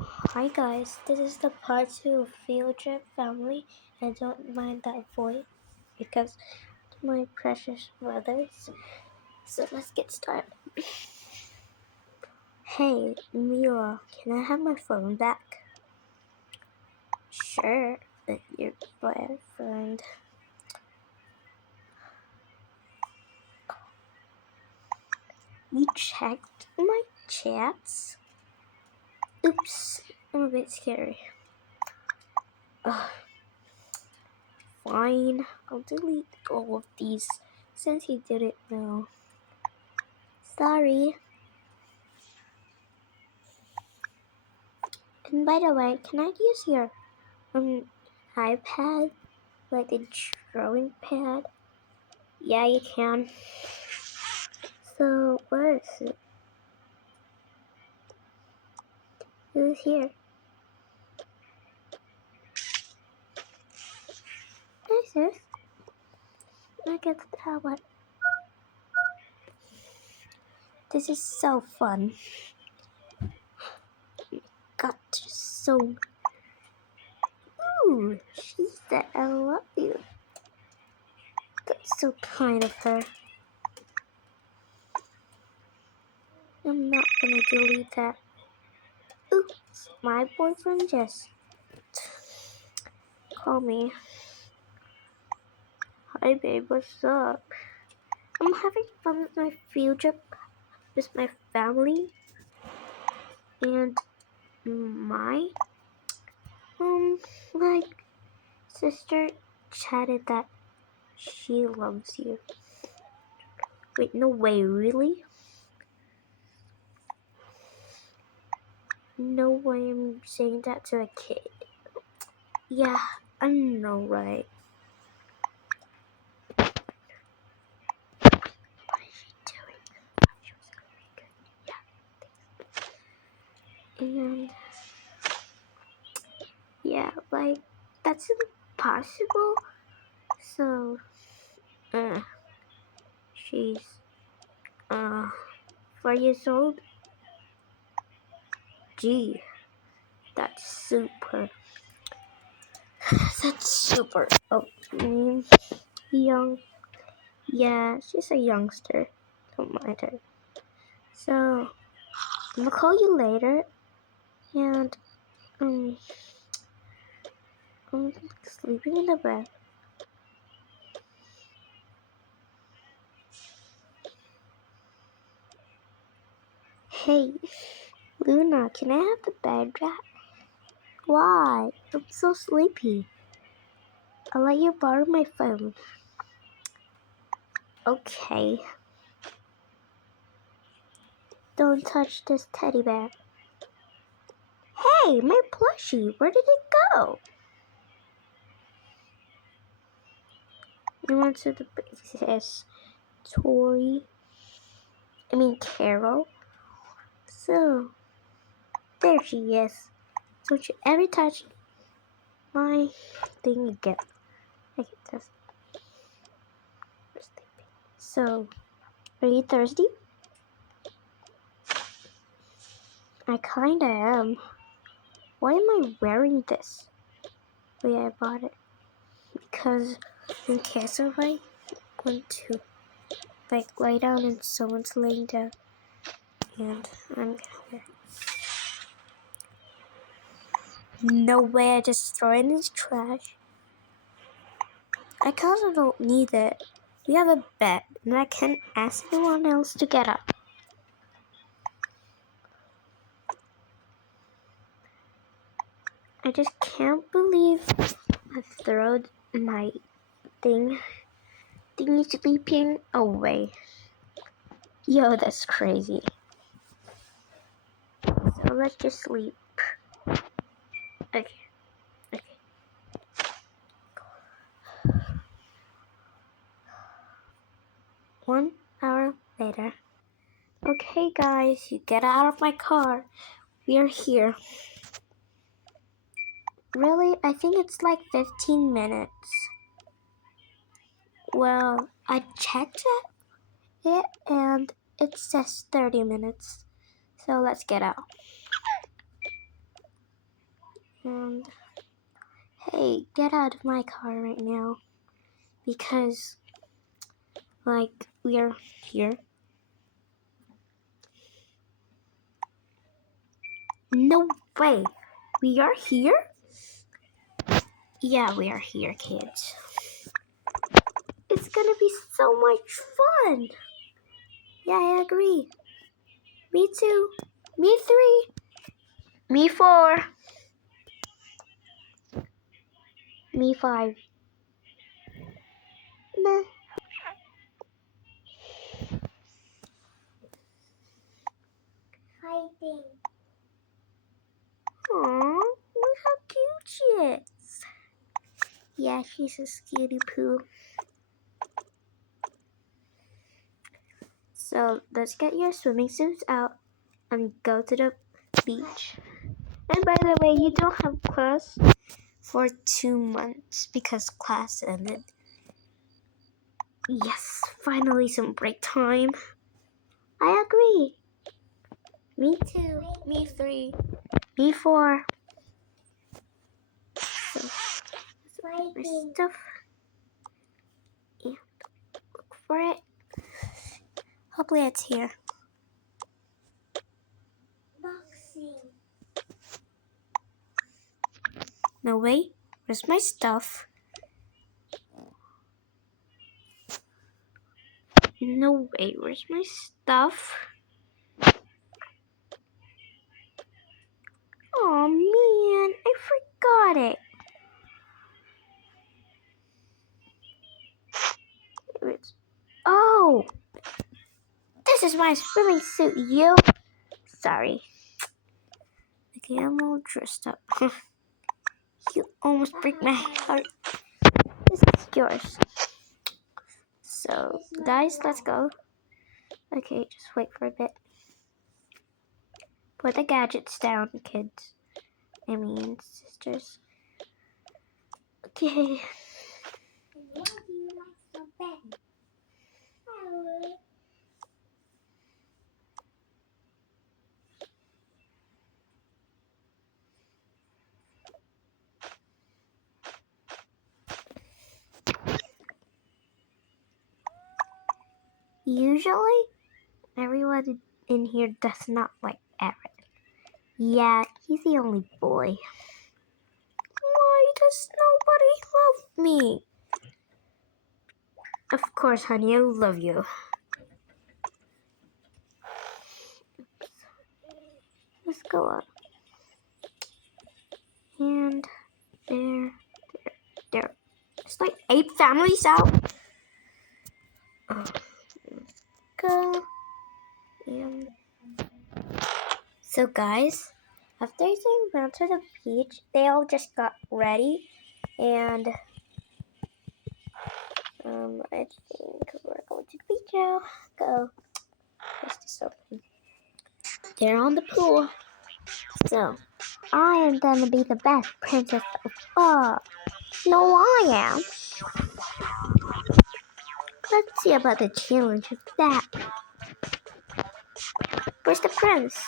Hi guys, this is the part 2 of Field Trip Family, and don't mind that voice because my precious brothers. So let's get started. Hey, Mila, can I have my phone back? Sure, but your boyfriend. You checked my chats? Oops, I'm a bit scary. Ugh. Fine, I'll delete all of these since he didn't know. Sorry. And by the way, can I use your iPad, like a drawing pad? Yeah, you can. So where is it? It's here. This is. I get the tablet. This is so fun. Got so. Ooh, she said I love you. That's so kind of her. I'm not gonna delete that. Oops, my boyfriend just called me. Hi babe, what's up? I'm having fun with my field trip with my family and my like sister chatted that she loves you. Wait, no way, really? No way I'm saying that to a kid. Yeah, I know, right? What is she doing? She was very good. Yeah. And yeah, like that's impossible. So, she's 4 years old. Gee, that's super. That's super. Oh, young. Yeah, she's a youngster. Don't mind her. So, I'm gonna call you later, and I'm sleeping in the bed. Hey, Luna, can I have the bed wrap? Why? I'm so sleepy. I'll let you borrow my phone. Okay. Don't touch this teddy bear. Hey, my plushie, where did it go? I went to the princess Carol. So, there she is. Don't you ever touch my thing again. Okay, that's so, are you thirsty? I kinda am. Why am I wearing this? Wait, I bought it because in case if I want to like lie down and someone's laying down, and I'm gonna wear it. No way, I just throw it in this trash. I kinda don't need it. We have a bed, and I can't ask anyone else to get up. I just can't believe I threw my thingy sleeping away. Yo, that's crazy. So let's just sleep. Okay. 1 hour later. Okay, guys, you get out of my car. We are here. Really? I think it's like 15 minutes. Well, I checked it and it says 30 minutes. So let's get out. And hey, get out of my car right now. Because, like, we are here. No way. We are here? Yeah, we are here, kids. It's gonna be so much fun. Yeah, I agree. Me too. Me 3. Me 4. Me 5. Meh. Hiding. Aww, look how cute she is. Yeah, she's a cutie poo. So let's get your swimming suits out and go to the beach. And by the way, you don't have class for 2 months because class ended. Yes, finally some break time. I agree. Me 2. Me 3. Me 4. So, my stuff. And look for it. Hopefully it's here. Boxing. No way. Where's my stuff? No way. Where's my stuff? Oh man, I forgot it. Oh, this is my swimming suit, you. Sorry. Okay, I'm all dressed up. You almost break my heart. This is yours. So, guys, let's go. Okay, just wait for a bit. Put the gadgets down, kids. I mean, sisters. Okay. Why do you like so bad? Usually, everyone in here does not like Aaron. Yeah, he's the only boy. Why does nobody love me? Of course, honey, I love you. Let's go up. And there. It's like 8 families out. Let's go. And so, guys, after they went to the beach, they all just got ready. And I think we're going to the beach now. Go. What's this open? They're on the pool. So, I am gonna be the best princess of all. No, I am. Let's see about the challenge of that. Where's the prince?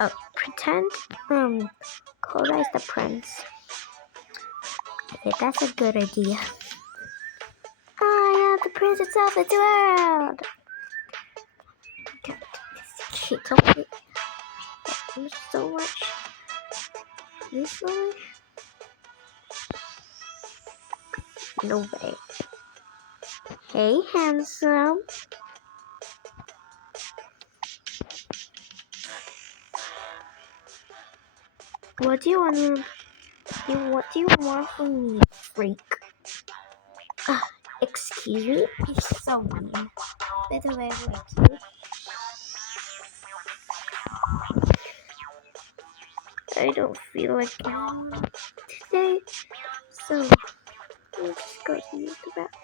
Oh, pretend? Cora is the prince. Okay, that's a good idea. I am the princess of the world! God, this kid told me so much. This way? No way. Hey, handsome. What do you want? What do you want from me, freak? Excuse me? You're so mean. By the way, I like you. I don't feel like it today, so I'll just go to use the bathroom.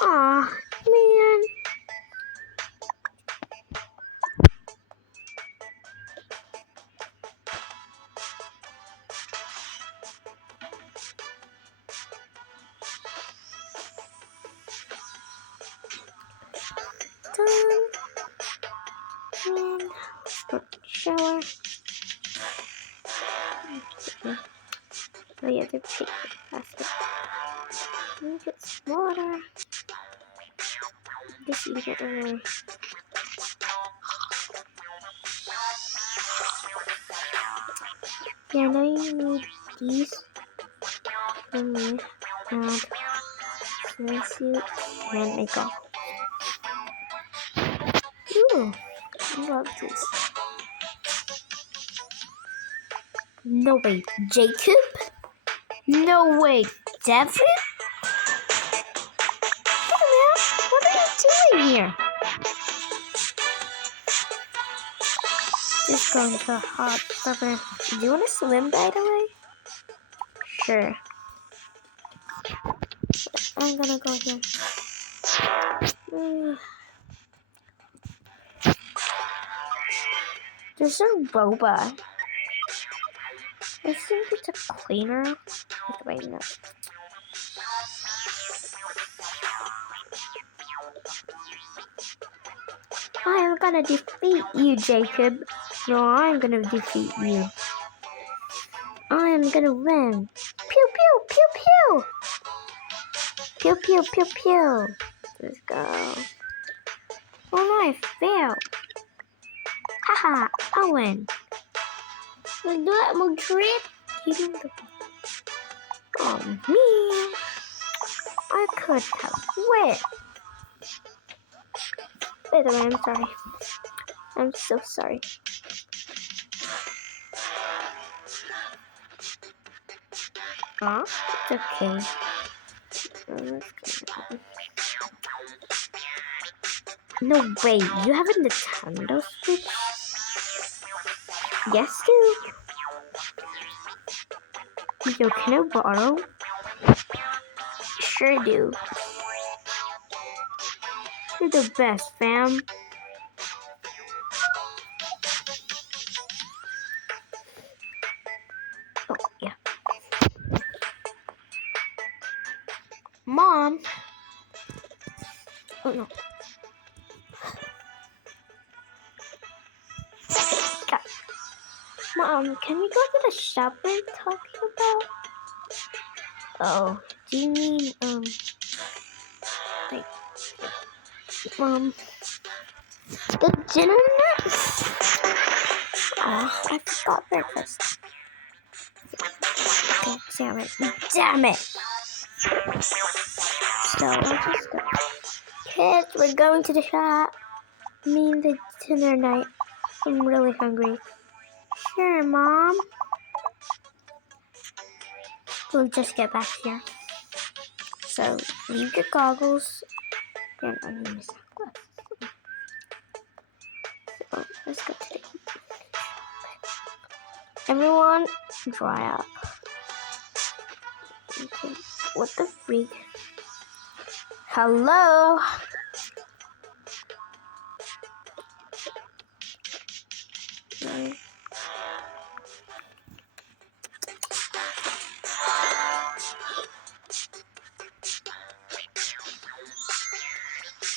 Aw, man. Done. another picnic basket. Make it smaller. This even away. Yeah, now you need these for me. And swimsuit and makeup. Ooh, I love this. No way, Jacob? No way, Devin? Hey man, what are you doing here? Just going to a hot summer. Do you want to swim, by the way? Sure. I'm gonna go here. There's a robot. I think it's a cleaner. Wait, no. I am gonna defeat you, Jacob. No, I'm gonna defeat you. I am gonna win. Pew pew pew pew. Pew pew pew pew. Let's go. Oh no, I failed. Haha, I win. Let's do that more trip. Oh man, I could have win. By the way, I'm sorry. I'm so sorry. Huh? It's okay. No way, you have a Nintendo Switch? Yes, dude. Yo, can I borrow? Sure do. You're the best, fam. Oh, yeah. Mom. Oh, no. God. Mom, can we go to the shop we're talking about? Oh, do you mean, like, the dinner net? Oh, I forgot breakfast. God damn it. Damn it! So, I'll just go. Kids, we're going to the shop. I mean, the dinner night. I'm really hungry. Sure, Mom. We'll just get back here. So, leave your goggles. And I need my sunglasses. So, let's go to the Everyone, dry up. Okay, what the freak? Hello?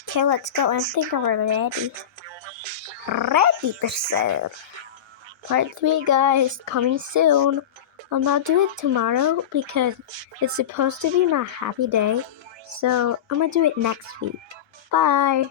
Okay, let's go. I think we're ready. Ready to serve. Part 3, guys, coming soon. I'll not do it tomorrow because it's supposed to be my happy day. So I'm gonna do it next week. Bye.